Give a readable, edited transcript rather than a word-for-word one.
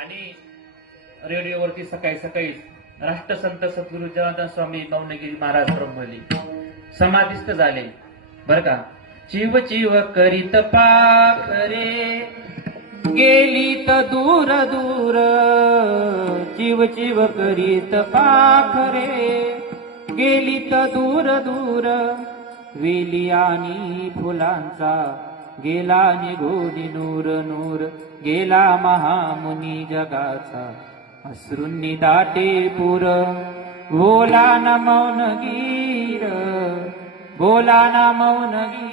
आणि रेडिओवरती सकाळी सकाळी राष्ट्रसंत सद्गुरु जनार्दन स्वामी मौनगिरी महाराज ब्रह्मली समाधिस्थ झाले बर का. चिव चिव करीत पाखरे गेली त दूर दूर, चिव चिव करीत पाखरे गेली त दूर दूर, वेली आणि फुलांचा गेला निघून नूर नूर, गेला महामुनी जगाचा अश्रूंनी दाटे पुर. बोला ना मौनगीर, बोला ना मौनगीर,